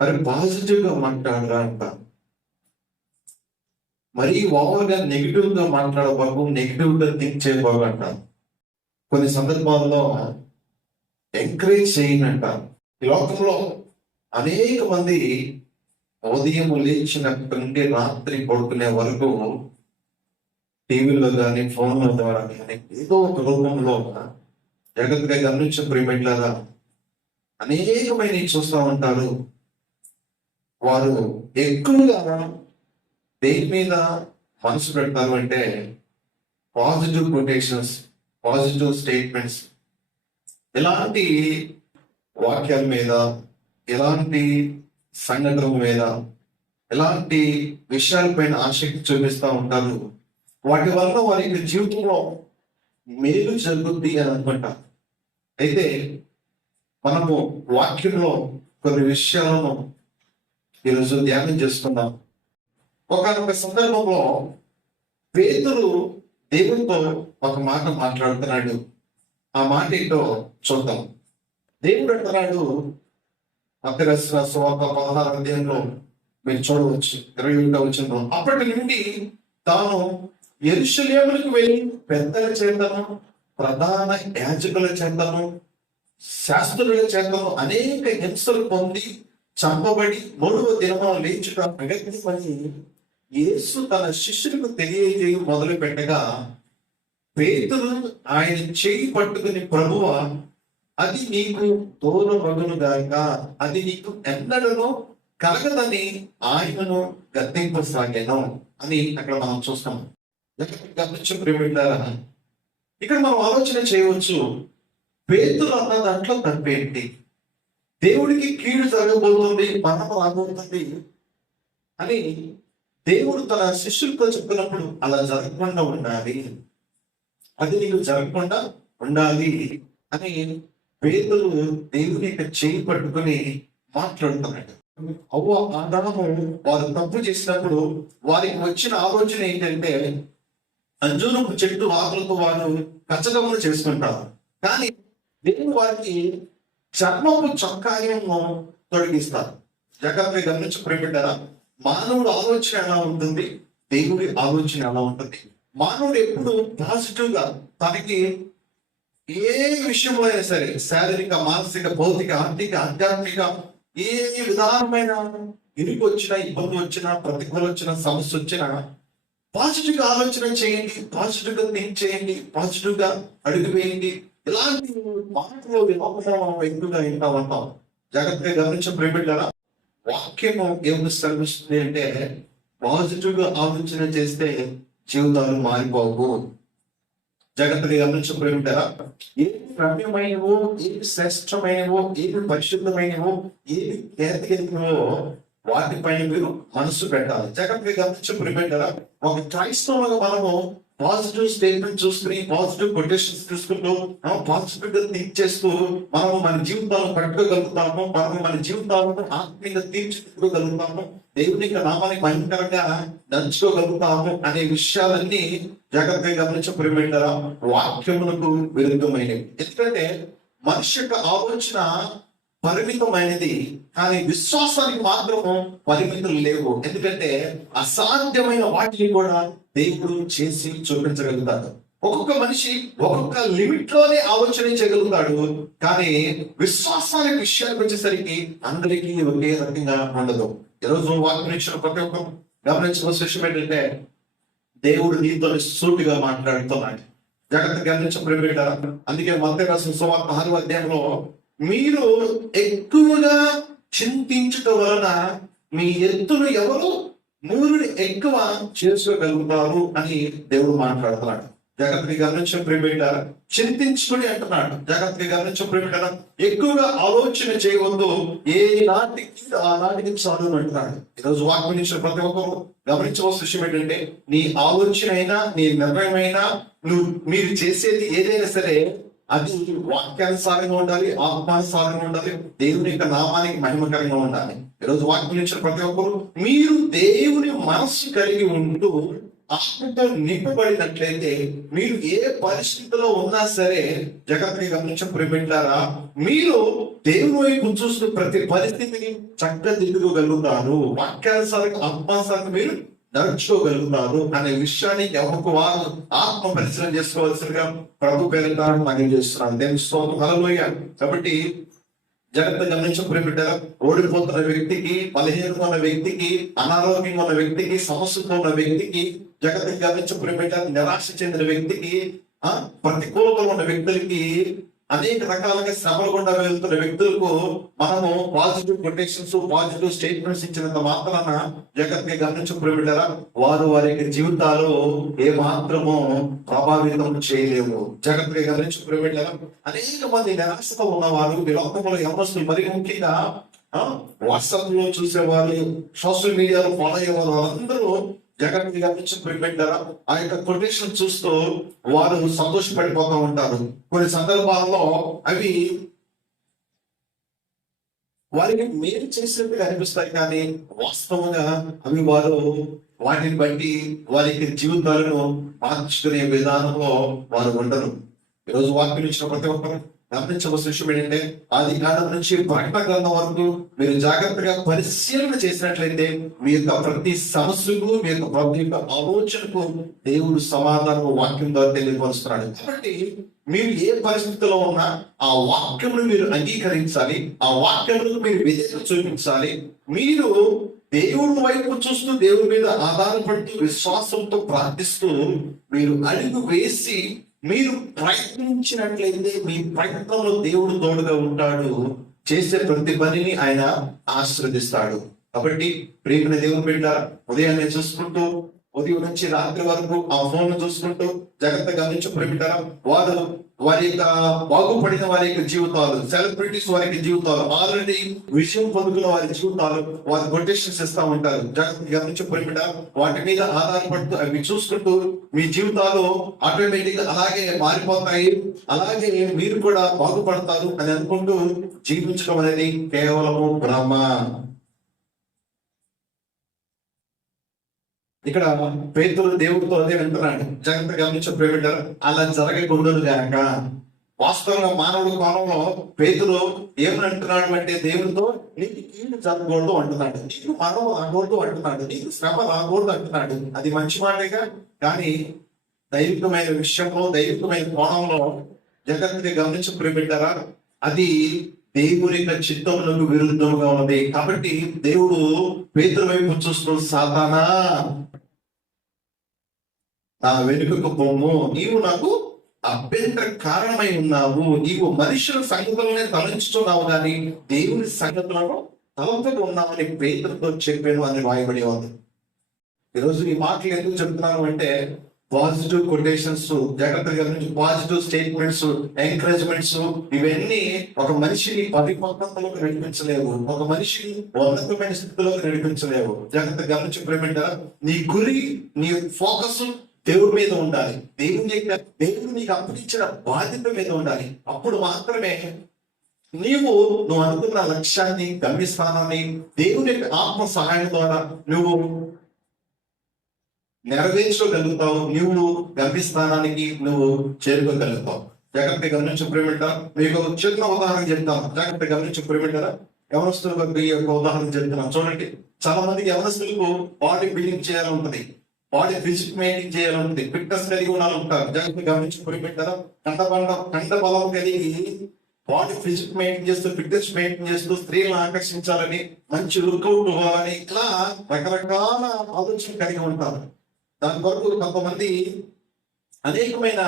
మరి పాజిటివ్గా మాట్లాడరా అంట. మరీ ఓవర్గా నెగిటివ్గా మాట్లాడ బాబు? మాట్లాడబాకు నెగిటివ్ చేయ థింక్ చేయబాకు అంట. కొన్ని సందర్భాల్లో ఎంకరేజ్ చేయనంట. ఈ లోకంలో అనేక మంది ఉదయం లేచినప్పటి నుండి రాత్రి పడుకునే వరకు టీవీలో కానీ ఫోన్ల ద్వారా కానీ ఏదో ఒక రూపంలో జగత్గా గమనించే ప్రియమిట్లారా అనేకమైన చూస్తూ ఉంటారు. వారు ఎక్కువగా దేని మీద మనసు పెడతారు అంటే పాజిటివ్ కొటేషన్స్ పాజిటివ్ స్టేట్మెంట్స్ ఇలాంటి వాక్యాల మీద ఎలాంటి సంఘటనల మీద ఎలాంటి విషయాలపైన ఆసక్తి చూపిస్తూ ఉంటారు? వాటి వల్ల వారి జీవితంలో మేలు జరుగుద్ది అని అనుకుంటా. అయితే మనము వాక్యంలో కొన్ని విషయాలను ఈరోజు ధ్యానం చేస్తున్నాం. ఒకనొక సందర్భంలో పేతులు దేవునితో ఒక మాట మాట్లాడుతున్నాడు. ఆ మాట ఏంటో చూద్దాం. దేవుడు అంటున్నాడు అతిరసిన స్వాత పదహారు అధ్యాయంలో మీరు చూడవచ్చు ఇరవై ఒకటో వచ్చిందో అప్పటి నుండి తాను ఎరుషులేములకు వెళ్ళి పెద్దల చేతను ప్రధాన యాజకుల చేతను శాస్త్రుల చేతను అనేక హింసలు పొంది చంపబడి మూడవ దినమున లేచుట ప్రగతిమని యేసు తన శిష్యులకు తెలియజేయ మొదలు పెట్టగా పేతులు ఆయన చేయి పట్టుకుని ప్రభువ అది నీకు దూరమగును గాక అది నీకు ఎన్నడనో కలగదని ఆయనను గద్దెంపసాగాను అని అక్కడ మనం చూస్తాం. గమనించు ఇక్కడ మనం ఆలోచన చేయవచ్చు పేతులు అన్న దాంట్లో తప్పేంటి దేవుడికి కీడు జరగబోతుంది మరణం రాబోతుంది అని దేవుడు తన శిష్యులతో చెప్పినప్పుడు అలా జరగకుండా ఉండాలి. అది నీకు జరగకుండా ఉండాలి అని పేదలు దేవుని యొక్క చేయి పట్టుకుని మాట్లాడుతున్నాడు. అవ్వ ఆదాము వారు తప్పు చేసినప్పుడు వారికి వచ్చిన ఆలోచన ఏంటంటే అంజూరపు చెట్టు ఆకులతో వారు కచ్చగమలు చేసుకుంటారు. కానీ దేవుడు వారికి చర్మము చొక్కాయము తొలగిస్తారు జాగ్రత్తగా గమనించి ప్రేమిడ్డారా మానవుడు ఆలోచన ఎలా ఉంటుంది? దేవుడి ఆలోచన ఎలా ఉంటుంది? మానవుడు ఎప్పుడు పాజిటివ్గా తనకి ఏ విషయంలో అయినా సరే శారీరక మానసిక భౌతిక ఆర్థిక ఆధ్యాత్మిక ఏ విధానమైన ఇరుకు వచ్చినా ఇబ్బంది వచ్చినా ప్రతికూల వచ్చిన సమస్య వచ్చినా పాజిటివ్గా ఆలోచన చేయండి పాజిటివ్గా థింక్ చేయండి పాజిటివ్గా అడుగు వేయండి ఇలాంటి మాటలు వినోదం మనం ఎక్కువగా వింటా ఉంటాం జాగ్రత్తగా గమనించిన ప్రేమిటారా వాక్యము ఏమి శ్రమిస్తుంది అంటే పాజిటివ్గా ఆలోచన చేస్తే జీవితాలు మారిపోవు. జాగ్రత్తగా గమనించిన ప్రేమిటారా ఏది రమ్యమైనవో ఏది శ్రేష్టమైనవో ఏది పరిశుద్ధమైనవో ఏది కేతగినవో వాటిపైన మీరు మనసు పెట్టాలి. జాగ్రత్తగా గమనించిన ప్రేమిటారా ఒక క్రైస్తవులుగా మనము పాజిటివ్ స్టేట్మెంట్ చూసుకుని పాజిటివ్ కొటేషన్స్ తీసుకుంటూ పాజిటివ్ థింక్ చేస్తూ మనము మన జీవితాలను కట్టుకోగలుగుతాము మనము మన జీవితాలను ఆత్మీయంగా తీర్చుకోగలుగుతాము దేవుని యొక్క నామానికి భయంకరంగా దంచుకోగలుగుతాము అనే విషయాలన్నీ జాగ్రత్తగా గమనించ ప్రిమెంటరా వాక్యములకు విరుద్ధమైనవి. ఎందుకంటే మనిషి యొక్క ఆలోచన పరిమితమైనది. కానీ విశ్వాసానికి మాత్రము పరిమితులు లేవు. ఎందుకంటే అసాధ్యమైన వాటిని కూడా దేవుడు చేసి చూపించగలుగుతాడు. ఒక్కొక్క మనిషి ఒక్కొక్క లిమిట్లోనే ఆలోచన చేయగలుగుతాడు కానీ విశ్వాసానికి విషయానికి వచ్చేసరికి అందరికీ ఒకే రకంగా ఉండదు. ఈరోజు వాక్యం ప్రతి ఒక్క గమనించవలసిన విషయం ఏంటంటే దేవుడు నీతో సూటిగా మాట్లాడుతున్నాడు. జాగ్రత్త గమనించబడి అందుకే మధ్య రాసిన సువార్త ఆరు అధ్యాయంలో మీరు ఎక్కువగా చింతించుట వలన మీ ఎత్తును ఎవరు మూరుని ఎక్కువ చేసుకోగలుగుతారు అని దేవుడు మాట్లాడుతున్నాడు. జాగ్రత్తగా గమనించిన ప్రేమిట చింతించుకుని అంటున్నాడు. జాగ్రత్తగా గమనించిన ప్రేమిట ఎక్కువగా ఆలోచన చేయవద్దు. ఏ నాటికి ఆ నాటికి చాలు అంటున్నాడు. ఈరోజు వాక్యం నుంచి ప్రతి ఒక్కరు గమనించవలసిన విషయం ఏంటంటే నీ ఆలోచన అయినా నీ నిర్ణయం అయినా నువ్వు మీరు చేసేది ఏదైనా సరే అది వాక్యానుసారంగా ఉండాలి ఆత్మానుసారంగా ఉండాలి దేవుని యొక్క నామానికి మహిమకరంగా ఉండాలి. ఈరోజు వాక్యం ఇచ్చిన ప్రతి ఒక్కరు మీరు దేవుని మనస్సు కలిగి ఉంటూ ఆత్మతో నింపబడినట్లయితే మీరు ఏ పరిస్థితిలో ఉన్నా సరే జగత్ని గమనించ ప్రేమింటారా మీరు దేవుని వైపు చూస్తూ ప్రతి పరిస్థితిని చక్కదిద్దుకోగలుగుతారు. వాక్యానుసారంగా ఆత్మానుసారంగా మీరు నడుచుకోగలుగుతారు అనే విషయాన్ని ఎవరికి వారు ఆత్మ పరిశీలన చేసుకోవాల్సిందిగా ప్రభు పేరిట మనం చేస్తున్నాను దేని స్తోత్రం. హల్లెలూయా. కాబట్టి జాగ్రత్త గమనించబడి బిడ్డ ఓడిపోతున్న వ్యక్తికి బలహీనత ఉన్న వ్యక్తికి అనారోగ్యం ఉన్న వ్యక్తికి సమస్యతో ఉన్న వ్యక్తికి జగత్తు గమనించబడి బిడ్డ నిరాశ చెందిన వ్యక్తికి ఆ ఉన్న వ్యక్తులకి అనేక రకాలుగా శ్రమలు గుండా వెళ్తున్న వ్యక్తులకు మనము పాజిటివ్ కొటేషన్స్ పాజిటివ్ స్టేట్మెంట్స్ ఇచ్చినంత మాత్రాన జగత్ని గమనించబడి బిడ్డరా వారు వారి యొక్క జీవితాలు ఏ మాత్రము ప్రభావితం చేయలేము జగత్ని గమనించబడి బిడ్డరా అనేక మంది నిరాశతో ఉన్నవారు మీ లోకంలో ఎవరు మరి ముఖ్యంగా వాట్సాప్లో చూసేవారు సోషల్ మీడియాలో ఫాలో అయ్యేవారు వాళ్ళందరూ జగన్ గమనించి పెట్టారా ఆ యొక్క కొటేషన్ చూస్తూ వారు సంతోషపడిపోతూ ఉంటారు. కొన్ని సందర్భాల్లో అవి వారికి మేలు చేసినట్టుగా అనిపిస్తాయి కానీ వాస్తవంగా అవి వారు వాటిని బట్టి వారి జీవితాలను మార్చుకునే విధానంలో వారు ఉండరు. ఈరోజు వాక్యం ఇచ్చిన ప్రతి ఒక్కరు గమనించవలసిన విషయం ఏంటంటే ఆది కాలం నుంచి ప్రకటన గ్రంథం వరకు మీరు జాగ్రత్తగా పరిశీలన చేసినట్లయితే మీ యొక్క ప్రతి సమస్యకు మీ యొక్క ప్రతి యొక్క ఆలోచనకు దేవుడు సమాధానం వాక్యం ద్వారా తెలియపరుస్తున్నాడు. కాబట్టి మీరు ఏ పరిస్థితిలో ఉన్నా ఆ వాక్యమును మీరు అంగీకరించాలి ఆ వాక్యములకు మీరు విధేయత చూపించాలి. మీరు దేవుడి వైపు చూస్తూ దేవుడి మీద ఆధారపడుతూ విశ్వాసంతో ప్రార్థిస్తూ మీరు అడుగు వేసి మీరు ప్రయత్నించినట్లయితే మీ ప్రయత్నంలో దేవుడు తోడుగా ఉంటాడు. చేసే ప్రతి పనిని ఆయన ఆశ్రదిస్తాడు. కాబట్టి ప్రేమిన దేవుని బిడ్డ ఉదయాన్నే చూసుకుంటూ ఉదయం నుంచి రాత్రి వరకు ఆ ఫోన్ చూసుకుంటూ జాగ్రత్తగా గమనించి ప్రేమిటారా వారు వారి యొక్క బాగుపడిన వారి యొక్క జీవితాలు సెలబ్రిటీస్ వారి యొక్క జీవితాలు ఆల్రెడీ విషయం పొందుకున్న వారి జీవితాలు వారి కొటేషన్స్ ఇస్తా ఉంటారు. జాగ్రత్తగా గమనించి వాటి మీద ఆధారపడుతూ అవి చూసుకుంటూ మీ జీవితాలు ఆటోమేటిక్ అలాగే మారిపోతాయి. అలాగే మీరు కూడా బాగుపడతారు అని అనుకుంటూ జీవించడం అనేది కేవలము భ్రమ. ఇక్కడ పేతులు దేవుడితో అదే వింటున్నాడు. జాగ్రత్త గమనించిన ప్రేమిటర్ అలా జరగకూడదు గాక. వాస్తవంగా మానవుడు కోణంలో పేతులు ఏమని అంటే దేవుడితో నీకు కీడు జరగకూడదు అంటున్నాడు. నీకు మరణం రాకూడదు అంటున్నాడు. నీకు శ్రమ రాకూడదు అంటున్నాడు. అది మంచి మాటేగా కానీ దైవికమైన విషయంలో దైవికమైన కోణంలో జగత్తుని గమనించి ప్రేమిటారా అది దేవుని యొక్క చిత్తములకు విరుద్ధంగా ఉన్నది కాబట్టి దేవుడు పేతుల వైపు చూస్తున్న సాతానా నా వెనుకకు పోము. నీవు నాకు అభ్యంతర కారణమై ఉన్నావు. నీవు మనుషుల సంగతులనే తలంచుతున్నావు కానీ దేవుని సంగతులను తలంపుకు ఉన్నామని పేదలతో చెప్పాను అని రాయబడి ఉంది. ఈరోజు ఈ మాటలు ఎందుకు చెప్తున్నాను అంటే పాజిటివ్ కొటేషన్స్ జాగ్రత్తగా నుంచి పాజిటివ్ స్టేట్మెంట్స్ ఎంకరేజ్మెంట్స్ ఇవన్నీ ఒక మనిషిని పరిపక్వతలోకి నడిపించలేవు. ఒక మనిషిని ఉన్నతమైన స్థితిలోకి నడిపించలేవు. జాగ్రత్తగా గమనించి ప్రేమంటారా నీ గురి నీ ఫోకస్ దేవుడి మీద ఉండాలి. దేవుని యొక్క దేవుడు నీకు అప్పగించిన బాధ్యత మీద ఉండాలి. అప్పుడు మాత్రమే నీవు నువ్వు అనుకున్న లక్ష్యాన్ని గమ్యస్థానాన్ని దేవుని యొక్క ఆత్మ సహాయం ద్వారా నువ్వు నెరవేర్చగలుగుతావు. నువ్వు గమ్యస్థానానికి నువ్వు చేరుకోగలుగుతావు. జాగ్రత్త గమనించి ప్రేమిట మీకు చిన్న ఉదాహరణ చెప్తాను. జాగ్రత్త గమనించి ప్రేమిటారా యవనస్తులకు ఈ యొక్క ఉదాహరణ చెప్తున్నాను. చూడండి చాలా మంది యవనస్తులకు బాడీ బిల్డింగ్ చేయాలని ఉంటుంది. బాడీ ఫిజిక్ మెయింటైన్ చేయాలంటే ఫిట్నెస్ కలిగి ఉండాలి ఉంటారు జాగ్రత్త గమనించి కంట బలం కంట బలం కలిగి బాడీ ఫిజిక్ మెయింటైన్ చేస్తూ ఫిట్నెస్ మెయింటైన్ చేస్తూ స్త్రీలను ఆకర్షించాలని మంచి లుక్అవుట్ ఇవ్వాలని ఇట్లా రకరకాల ఆలోచన కలిగి ఉంటారు. దాని కొరకు కొంతమంది అనేకమైన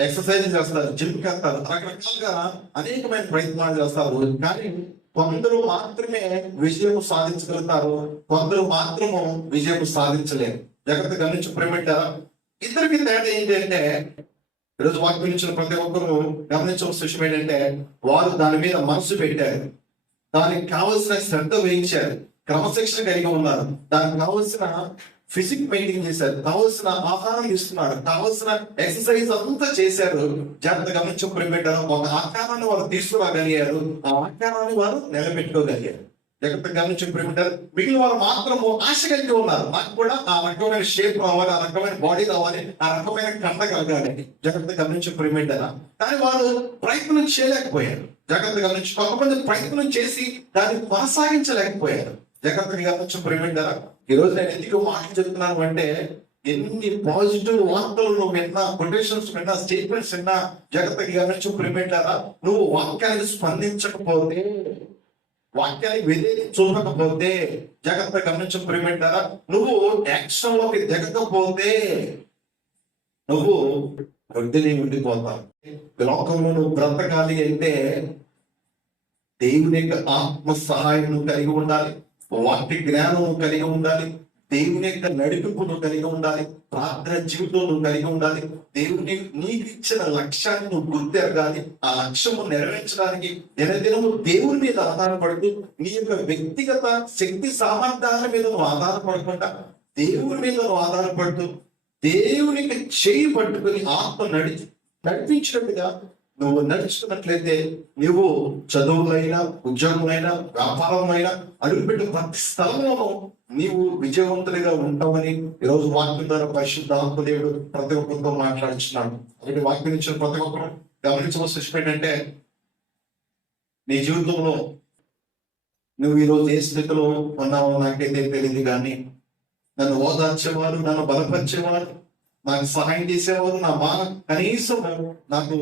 ఎక్సర్సైజ్ చేస్తారు జిమ్ చేస్తారు రకరకాలుగా అనేకమైన ప్రయత్నాలు చేస్తారు. కానీ కొందరు మాత్రమే విజయం సాధించగలుగుతారు కొందరు మాత్రము విజయం సాధించలేరు. జాగ్రత్త గమనించి ప్రేమిటారా ఇద్దరికి తేడా ఏంటంటే ఈరోజు వాక్యం ఇచ్చిన ప్రతి ఒక్కరు గమనించవలసిన విషయం ఏంటంటే వారు దాని మీద మనసు పెట్టారు. దానికి కావలసిన శ్రద్ధ వహించారు. క్రమశిక్షణ కలిగి ఉన్నారు. దానికి కావలసిన ఫిజిక్ మెయింటైన్ చేశారు. కావలసిన ఆహారం ఇస్తున్నారు. కావలసిన ఎక్సర్సైజ్ అంతా చేశారు. జాగ్రత్త గమనించి పెట్టారు ఒక ఆకారాన్ని వారు తీసుకురాగలిగారు. ఆ ఆకారాన్ని వారు నిలబెట్టుకోగలిగారు. జాగ్రత్తగా గమనించండి ప్రేమిటారు మిగిలిన వారు మాత్రము ఆశ కలిగి ఉన్నారు. నాకు కూడా ఆ రకమైన షేప్ రావాలి ఆ రకమైన బాడీ రావాలి ఆ రకమైన కంట కలగాలి. జాగ్రత్తగా గమనించి ప్రేమిటారా కానీ వారు ప్రయత్నం చేయలేకపోయారు. జాగ్రత్తగా గమనించి కొంతమంది ప్రయత్నం చేసి దాన్ని కొనసాగించలేకపోయారు. జాగ్రత్తగా గమనించి ప్రేమిటారా ఈ రోజు నేను ఎందుకు మాటలు చెప్తున్నాను అంటే ఎన్ని పాజిటివ్ వార్తలు నువ్వు విన్నా కొటేషన్స్ విన్నా స్టేట్మెంట్స్ విన్నా జాగ్రత్తగా గమనించి ప్రేమిటారా నువ్వు వాక్యాన్ని స్పందించకపోతే వాక్యాన్ని వెలికి చూడకపోతే జాగ్రత్త గమనించం ప్రేమింటారా నువ్వు యాక్షన్లోకి దిగకపోతే నువ్వు వృద్ధిని ఉండిపోతావు. లోకంలో నువ్వు బ్రతకాలి అంటే దేవుని యొక్క ఆత్మ సహాయం నువ్వు కలిగి ఉండాలి. వాక్య జ్ఞానం కలిగి ఉండాలి. దేవుని యొక్క నడిపింపు నువ్వు కలిగి ఉండాలి ప్రార్థన జీవితం నువ్వు కలిగి ఉండాలి. దేవుని నీకు ఇచ్చిన లక్ష్యాన్ని నువ్వు గుర్తెరగాలి. ఆ లక్ష్యము నెరవేర్చడానికి దినదినము దేవుని మీద ఆధారపడుతూ నీ యొక్క వ్యక్తిగత శక్తి సామర్థ్యాల మీద నువ్వు ఆధారపడకుండా దేవుని మీద నువ్వు ఆధారపడుతూ దేవునికి చేయి పట్టుకుని ఆత్మ నడిచి నడిపించినట్టుగా నువ్వు నడుచుకున్నట్లయితే నువ్వు చదువులైనా ఉద్యోగమైనా వ్యాపారమైనా అడుగుపెట్టు ప్రతి స్థలంలోనూ నీవు విజయవంతుడిగా ఉంటామని ఈరోజు వాక్యం ద్వారా పరిశుద్ధ ఆత్మదేవుడు ప్రతి ఒక్కరితో మాట్లాడుచున్నాడు. కాబట్టి వాక్యం ఇచ్చిన ప్రతి ఒక్కరు గమనించవలసిన విషయం ఏంటంటే నీ జీవితంలో నువ్వు ఈరోజు ఏ స్థితిలో ఉన్నావో నాకైతే తెలియదు కానీ నన్ను ఓదార్చేవారు నన్ను బలపరిచేవారు నాకు సహాయం చేసేవారు నా మా కనీసం నాకు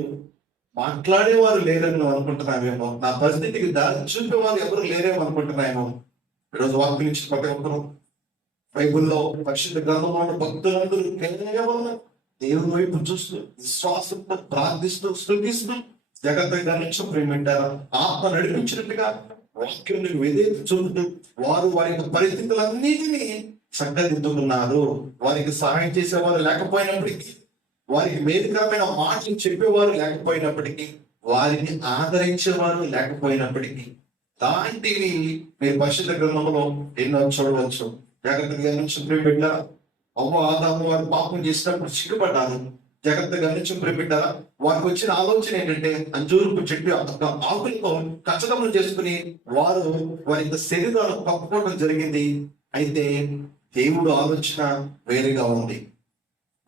మాట్లాడేవారు లేరని అనుకుంటున్నామేమో నా పరిస్థితికి దారి వాళ్ళు ఎవరు లేరేమో అనుకుంటున్నాయేమో ఈరోజు వాక్యం నుంచి ప్రతి ఒక్కరు బైబుల్లో పరిశుద్ధ గ్రంథంలో ఉన్న భక్తులందరూ కేవలం దేవుని వైపు చూస్తూ విశ్వాసంతో ప్రార్థిస్తూ స్థుతిస్తూ జగత్తు గమనించు ప్రేమింటారు ఆత్మ నడిపించినట్టుగా వాక్యం వేదేది చూపుతూ వారు వారి యొక్క పరిస్థితులన్నిటినీ చక్కదిద్దుకున్నారు వారికి సహాయం చేసేవారు లేకపోయినప్పటికీ వారికి మేలుకరమైన మాటలు చెప్పేవారు లేకపోయినప్పటికీ వారిని ఆదరించేవారు లేకపోయినప్పటికీ లాంటివి మీరు పరిశుద్ధ గ్రంథంలో ఎన్నో చూడవచ్చు. జాగ్రత్తగా నుంచి బిడ్డ. అవ్వ ఆదాము వారు పాపం చేసినప్పుడు సిగ్గుపడ్డారు. జాగ్రత్తగా నుంచి బిడ్డ. వారికి వచ్చిన ఆలోచన ఏంటంటే అంజూరుపు చెట్టు ఆకులతో కచ్చదములు చేసుకుని వారు వారి యొక్క శరీరాలు కప్పుకోవడం జరిగింది. అయితే దేవుడు ఆలోచన వేరేగా ఉంది.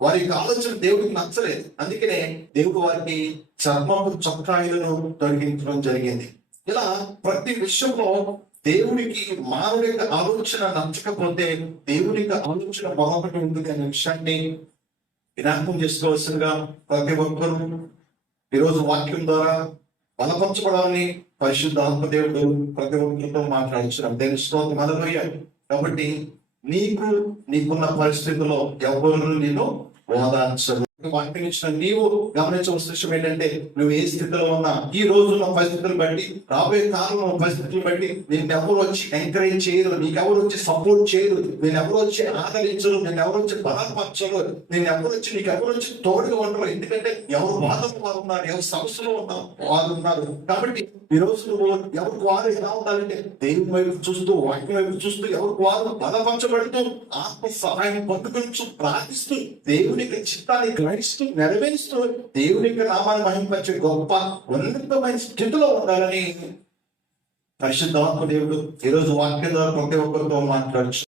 వారి యొక్క ఆలోచన దేవుడికి నచ్చలేదు. అందుకనే దేవుడు వారికి చర్మపు చొక్కాయిలను తొలగించడం జరిగింది. ఇలా ప్రతి విషయంలో దేవునికి మానవుడి యొక్క ఆలోచన నచ్చకపోతే దేవుని యొక్క ఆలోచన మరొకటి ఉంది అనే విషయాన్ని జ్ఞాపకం చేసుకోవాల్సిందిగా ప్రతి ఒక్కరూ ఈరోజు వాక్యం ద్వారా బలపరచబడాలని పరిశుద్ధ ఆత్మదేవుడు ప్రతి ఒక్కరితో మాట్లాడించడం. దేని స్తోత్రం. మొదలయ్యాడు కాబట్టి నీకు నీకున్న పరిస్థితుల్లో ఎవరు నేను ఓదార్చరు వాక్యం ఇచ్చిన నీవు గమనించవలసిన విషయం ఏంటంటే నువ్వు ఏ స్థితిలో ఉన్నా ఈ రోజు ఉన్న పరిస్థితులు బట్టి రాబోయే కాలంలో ఉన్న పరిస్థితులు బట్టి నేను ఎవరు వచ్చి ఎంకరేజ్ చేయరు నీకెవరు వచ్చి సపోర్ట్ చేయరు నేను ఎవరు వచ్చి ఆదరించరు నేను ఎవరు వచ్చి బలపరచరు నేను ఎవరు వచ్చి నీకు ఎవరు వచ్చి తోడుగా ఉండరు. ఎందుకంటే ఎవరు బాధలు వారు ఉన్నారు ఎవరు సమస్యలో ఉన్నారు వారు ఉన్నారు. కాబట్టి ఈ రోజు నువ్వు ఎవరికి వారు ఎలా ఉండాలంటే దేవుని వైపు చూస్తూ వాక్యం వైపు చూస్తూ ఎవరికి వారు బలపరచబడుతూ ఆత్మ సహాయం పొందుకుంటూ ప్రార్థిస్తూ దేవుని చిత్తాన్ని గ్రహిస్తూ నెరవేరుస్తూ దేవుని యొక్క నామాన్ని మహింపరిచే గొప్ప ఉన్నతమైన స్థితిలో ఉండాలని పరిశుద్ధాత్మ దేవుడు ఈరోజు వాక్యం ద్వారా ప్రతి ఒక్కరితో మాట్లాడచ్చు